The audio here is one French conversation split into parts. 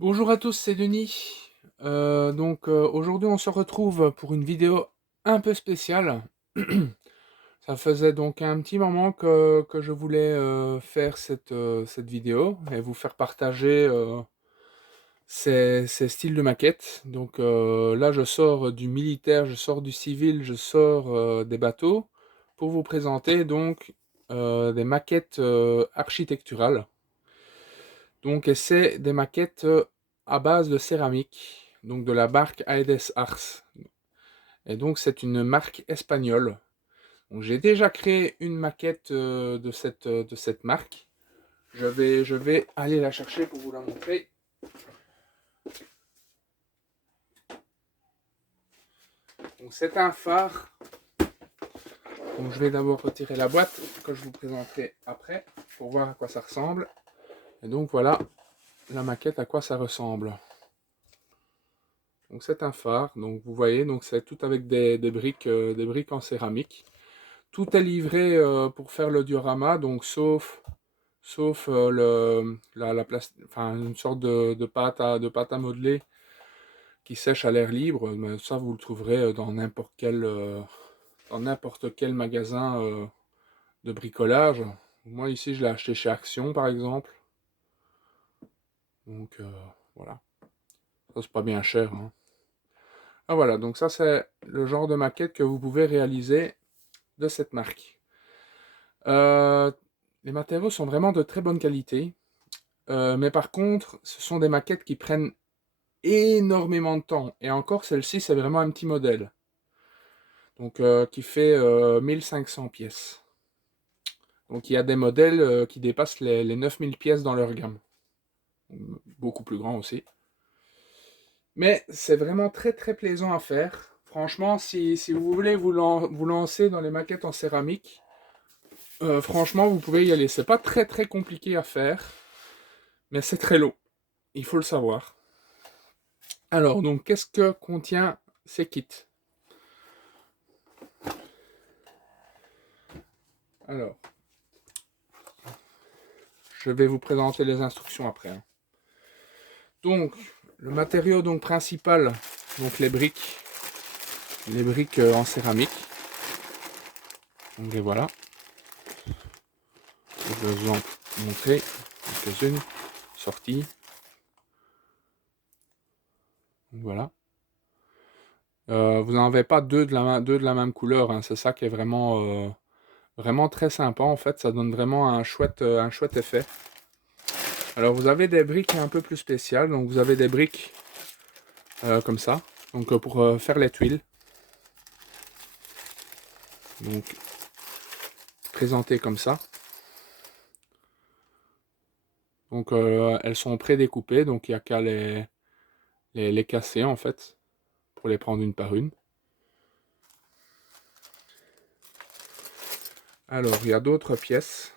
Bonjour à tous, c'est Denis. Aujourd'hui on se retrouve pour une vidéo un peu spéciale. Ça faisait donc un petit moment que je voulais faire cette vidéo et vous faire partager ces styles de maquettes. Là je sors du militaire, je sors du civil, je sors des bateaux pour vous présenter donc des maquettes architecturales. Et c'est des maquettes à base de céramique, donc de la marque Aedes Ars. Et donc c'est une marque espagnole. Donc j'ai déjà créé une maquette de cette marque. Je vais aller la chercher pour vous la montrer. Donc c'est un phare. Donc je vais d'abord retirer la boîte que je vous présenterai après pour voir à quoi ça ressemble. Et donc voilà la maquette à quoi ça ressemble. Donc c'est un phare, donc vous voyez, donc c'est tout avec des briques en céramique. Tout est livré pour faire le diorama, donc sauf enfin, une sorte de pâte à modeler qui sèche à l'air libre. Mais ça, vous le trouverez dans n'importe quel magasin de bricolage. Moi, ici, je l'ai acheté chez Action, par exemple. Donc, voilà. Ça, c'est pas bien cher, hein. Ah, voilà, donc ça, c'est le genre de maquette que vous pouvez réaliser de cette marque. Euh, les matériaux sont vraiment de très bonne qualité. Mais par contre, ce sont des maquettes qui prennent énormément de temps. Et encore, celle-ci, c'est vraiment un petit modèle. Qui fait 1500 pièces. Donc il y a des modèles qui dépassent les 9000 pièces dans leur gamme. Beaucoup plus grand aussi. Mais c'est vraiment très très plaisant à faire. Franchement, si vous voulez vous lancer dans les maquettes en céramique, franchement, vous pouvez y aller. C'est pas très très compliqué à faire, mais c'est très long. Il faut le savoir. Alors, donc, qu'est-ce que contient ces kits? Alors, je vais vous présenter les instructions après, hein. Donc, le matériau donc principal, donc les briques en céramique. Donc les voilà. Je vais vous en montrer quelques-unes sorties. Donc, voilà. Vous n'en avez pas deux de la même couleur, hein. C'est ça qui est vraiment très sympa en fait. Ça donne vraiment un chouette effet. Alors vous avez des briques un peu plus spéciales. Donc vous avez des briques comme ça. Donc pour faire les tuiles. Donc présentées comme ça. Donc elles sont pré-découpées. Donc il n'y a qu'à les casser en fait. Pour les prendre une par une. Alors il y a d'autres pièces.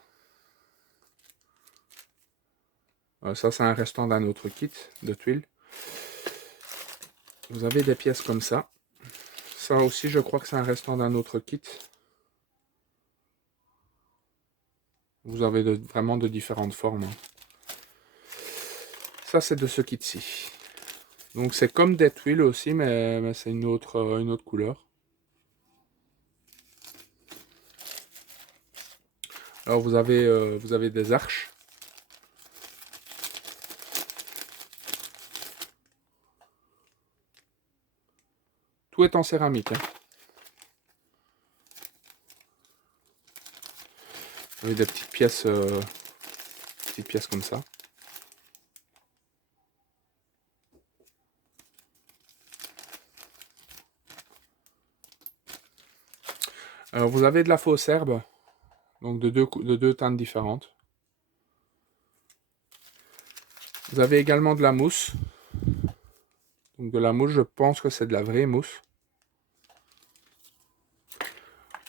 Ça c'est un restant d'un autre kit de tuiles. Vous avez des pièces comme ça. Ça aussi, je crois que c'est un restant d'un autre kit. Vous avez vraiment de différentes formes. Ça, c'est de ce kit-ci. Donc, c'est comme des tuiles aussi, mais c'est une autre couleur. Alors, vous avez des arches. Tout est en céramique, hein. Vous avez des petites pièces comme ça. Alors, vous avez de la fausse herbe, donc de deux teintes différentes. Vous avez également de la mousse. Donc, de la mousse, je pense que c'est de la vraie mousse.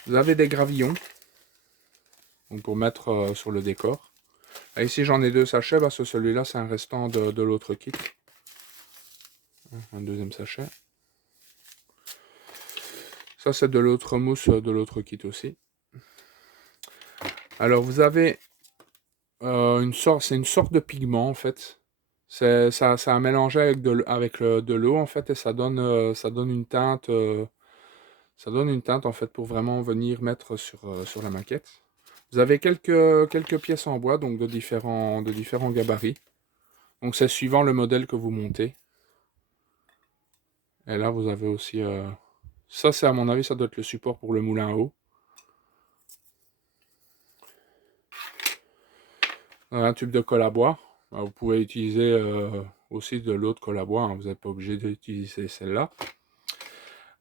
Vous avez des gravillons, donc pour mettre sur le décor. Là, ici, j'en ai deux sachets, parce que celui-là, c'est un restant de l'autre kit. Un deuxième sachet. Ça, c'est de l'autre mousse de l'autre kit aussi. Alors, vous avez c'est une sorte de pigment, en fait. Ça a mélangé avec de l'eau en fait et ça donne une teinte en fait pour vraiment venir mettre sur la maquette. Vous avez quelques pièces en bois, donc de différents gabarits. Donc c'est suivant le modèle que vous montez. Et là vous avez aussi... ça c'est à mon avis, ça doit être le support pour le moulin à eau. Un tube de colle à bois. Vous pouvez utiliser aussi de l'autre colle à bois, hein. Vous n'êtes pas obligé d'utiliser celle-là.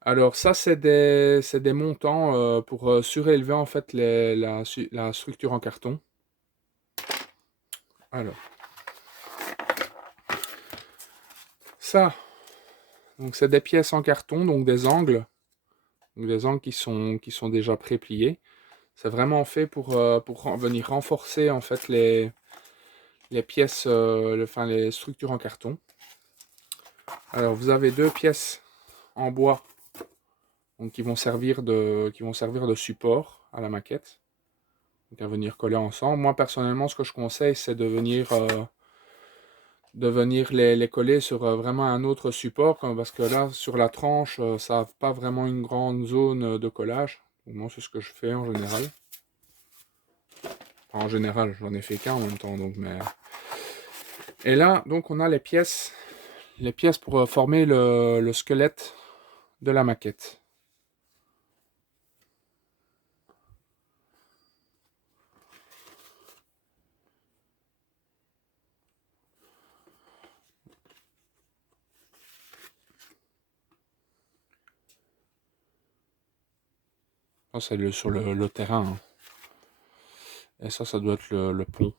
Alors ça c'est des montants pour surélever en fait la structure en carton. Alors ça, donc c'est des pièces en carton, donc des angles qui sont déjà pré-pliés. C'est vraiment fait pour venir renforcer en fait les pièces, enfin les structures en carton. Alors vous avez deux pièces en bois donc qui vont servir de support à la maquette, donc à venir coller ensemble. Moi personnellement, ce que je conseille, c'est de venir les coller sur vraiment un autre support, parce que là, sur la tranche, ça n'a pas vraiment une grande zone de collage. Donc, moi, c'est ce que je fais en général. Enfin, en général, j'en ai fait qu'un en même temps, donc mais... Et là, donc, on a les pièces pour former le squelette de la maquette. Ça, c'est sur le terrain, hein. Et ça doit être le pont.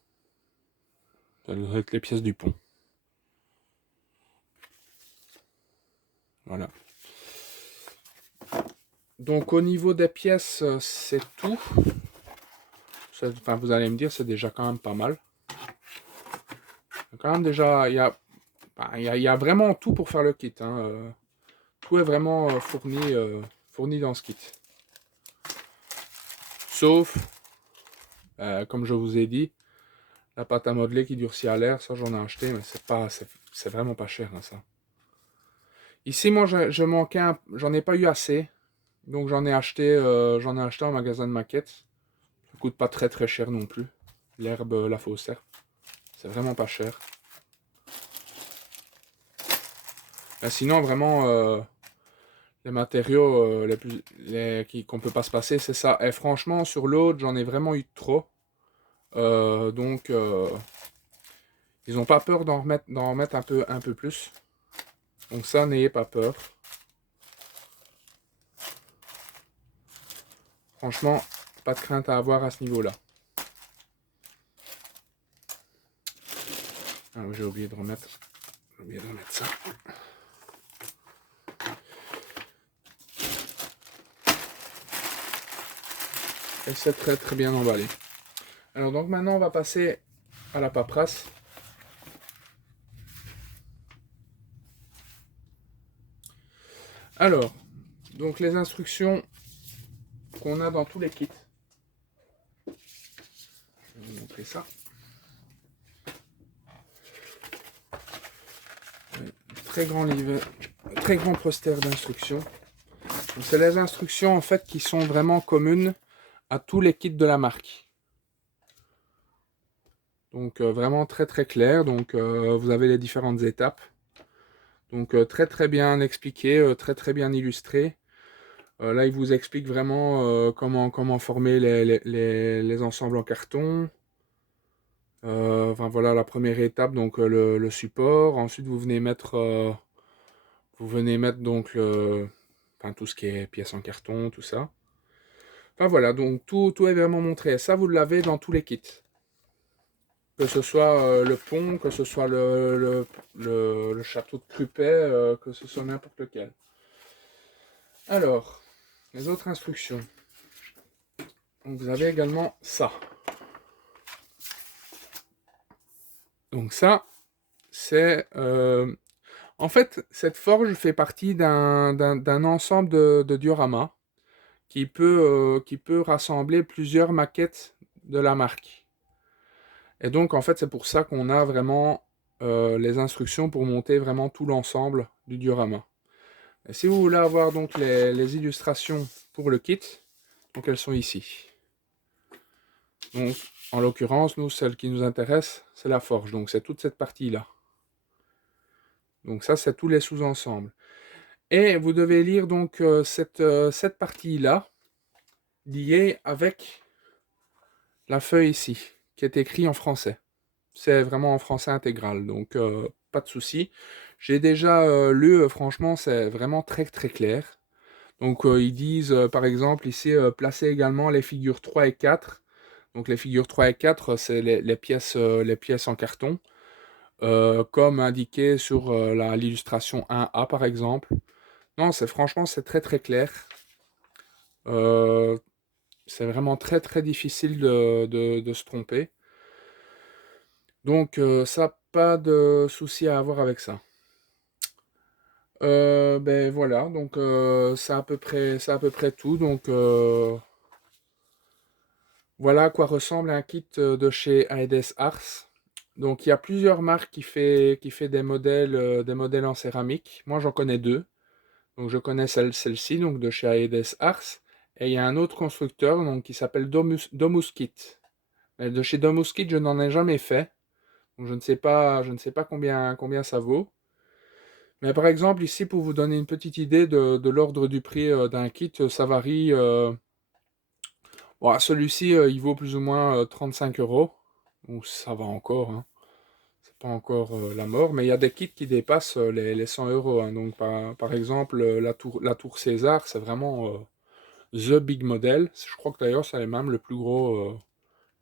Ça doit être les pièces du pont. Voilà. Donc au niveau des pièces, c'est tout. Enfin, vous allez me dire, c'est déjà quand même pas mal. Quand même déjà, il y a vraiment tout pour faire le kit, hein. Tout est vraiment fourni dans ce kit. Sauf, comme je vous ai dit, la pâte à modeler qui durcit à l'air, ça j'en ai acheté, mais c'est vraiment pas cher, hein, ça. Ici, moi, je manquais, j'en ai pas eu assez, donc j'en ai acheté en magasin de maquettes. Ça coûte pas très très cher non plus. L'herbe, la fausse herbe, c'est vraiment pas cher. Mais sinon, vraiment, les matériaux qu'on peut pas se passer, c'est ça. Et franchement, sur l'autre, j'en ai vraiment eu trop. Donc, ils n'ont pas peur d'en remettre un peu plus. Donc ça, n'ayez pas peur. Franchement, pas de crainte à avoir à ce niveau-là. Ah oui, j'ai oublié de remettre ça. Et c'est très très bien emballé. Alors donc maintenant, on va passer à la paperasse. Alors, donc les instructions qu'on a dans tous les kits. Je vais vous montrer ça. Très grand livre, très grand poster d'instructions. C'est les instructions en fait qui sont vraiment communes à tous les kits de la marque. Donc vraiment très très clair. Donc vous avez les différentes étapes. Donc très très bien expliqué, très très bien illustré. Là il vous explique vraiment comment former les ensembles en carton. Enfin voilà la première étape, donc le support. Ensuite vous venez mettre donc enfin, tout ce qui est pièces en carton, tout ça. Enfin voilà, donc tout est vraiment montré. Ça vous l'avez dans tous les kits. Que ce soit le pont, que ce soit le château de Crupet, que ce soit n'importe lequel. Alors, les autres instructions. Donc vous avez également ça. Donc ça, c'est... en fait, cette forge fait partie d'un ensemble de dioramas qui peut rassembler plusieurs maquettes de la marque. Et donc, en fait, c'est pour ça qu'on a vraiment les instructions pour monter vraiment tout l'ensemble du diorama. Et si vous voulez avoir donc les illustrations pour le kit, donc elles sont ici. Donc en l'occurrence, nous, celle qui nous intéresse, c'est la forge. Donc c'est toute cette partie-là. Donc ça, c'est tous les sous-ensembles. Et vous devez lire donc cette partie-là, liée avec la feuille ici, qui est écrite en français. C'est vraiment en français intégral, donc pas de souci. J'ai déjà lu, franchement, c'est vraiment très très clair. Donc ils disent, par exemple, ici, placez également les figures 3 et 4. Donc les figures 3 et 4, c'est les pièces en carton, comme indiqué sur l'illustration 1A, par exemple. Non, franchement, c'est très très clair. Euh, c'est vraiment très très difficile de se tromper. Donc ça, pas de souci à avoir avec ça. Ben voilà, donc c'est à peu près tout. Donc voilà à quoi ressemble un kit de chez Aedes Ars. Donc il y a plusieurs marques qui fait des modèles en céramique. Moi j'en connais deux. Donc je connais celle-ci, donc de chez Aedes Ars. Et il y a un autre constructeur donc, qui s'appelle Domus Kit. Mais de chez Domus Kit, je n'en ai jamais fait. Donc je ne sais pas combien ça vaut. Mais par exemple, ici, pour vous donner une petite idée de l'ordre du prix d'un kit, ça varie. Bon, celui-ci, il vaut plus ou moins 35 euros. Donc ça va encore, hein. C'est pas encore la mort. Mais il y a des kits qui dépassent les 100 euros, hein. Donc par exemple, la tour César, c'est vraiment the big model. Je crois que d'ailleurs, c'est même le plus gros,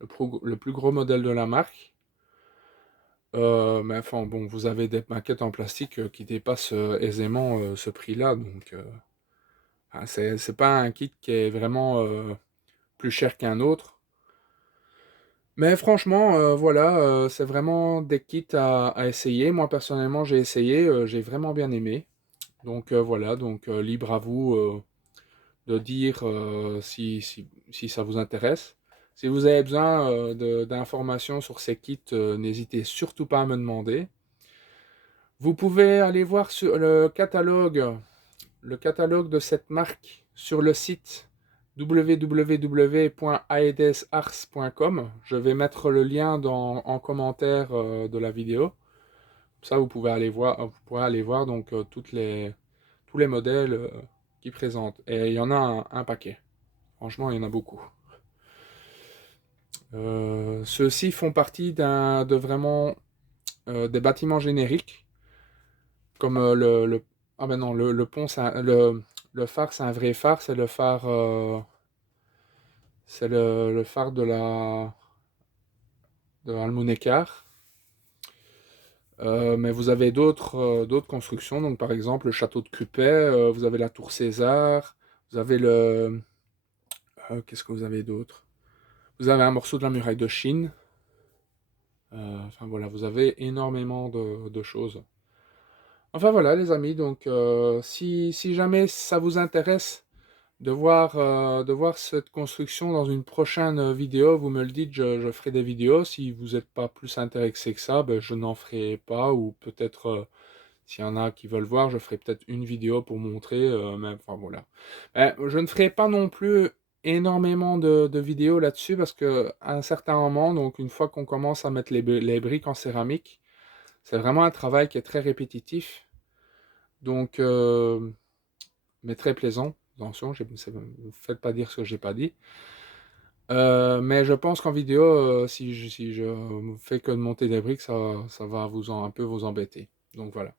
le plus gros modèle de la marque. Mais enfin, bon, vous avez des maquettes en plastique qui dépassent aisément ce prix-là. Donc, c'est pas un kit qui est vraiment plus cher qu'un autre. Mais franchement, voilà, c'est vraiment des kits à essayer. Moi, personnellement, j'ai essayé, j'ai vraiment bien aimé. Donc, voilà, donc libre à vous de dire si ça vous intéresse. Si vous avez besoin d'informations sur ces kits, n'hésitez surtout pas à me demander. Vous pouvez aller voir sur le catalogue de cette marque sur le site www.aedesars.com. Je vais mettre le lien en commentaire de la vidéo. Comme ça, vous pourrez aller voir donc tous les modèles qu'ils présentent. Et il y en a un paquet. Franchement, il y en a beaucoup. Ceux-ci font partie de vraiment des bâtiments génériques, comme ah ben non, le pont, le phare, c'est un vrai phare, c'est le phare, c'est le phare de Almunecar. Mais vous avez d'autres constructions, donc par exemple le château de Crupet, vous avez la tour César, vous avez qu'est-ce que vous avez d'autre? Vous avez un morceau de la muraille de Chine. Enfin voilà, vous avez énormément de choses. Enfin voilà les amis, donc si jamais ça vous intéresse de voir cette construction dans une prochaine vidéo, vous me le dites, je ferai des vidéos. Si vous n'êtes pas plus intéressé que ça, ben, je n'en ferai pas. Ou peut-être, s'il y en a qui veulent voir, je ferai peut-être une vidéo pour montrer. Mais enfin voilà. Je ne ferai pas non plus énormément de vidéos là-dessus parce que à un certain moment, donc une fois qu'on commence à mettre les briques en céramique, c'est vraiment un travail qui est très répétitif. Donc, mais très plaisant. Attention, ne faites pas dire ce que j'ai pas dit. Mais je pense qu'en vidéo, si je fais que de monter des briques, ça va un peu vous embêter. Donc voilà.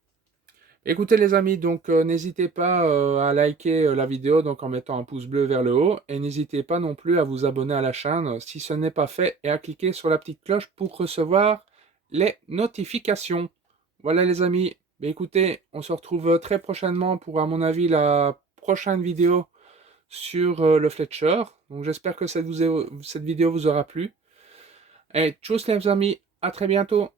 Écoutez les amis, donc n'hésitez pas à liker la vidéo donc en mettant un pouce bleu vers le haut. Et n'hésitez pas non plus à vous abonner à la chaîne si ce n'est pas fait et à cliquer sur la petite cloche pour recevoir les notifications. Voilà les amis. Mais écoutez, on se retrouve très prochainement pour à mon avis la prochaine vidéo sur le Fletcher. Donc j'espère que cette vidéo vous aura plu. Et tchuss les amis, à très bientôt.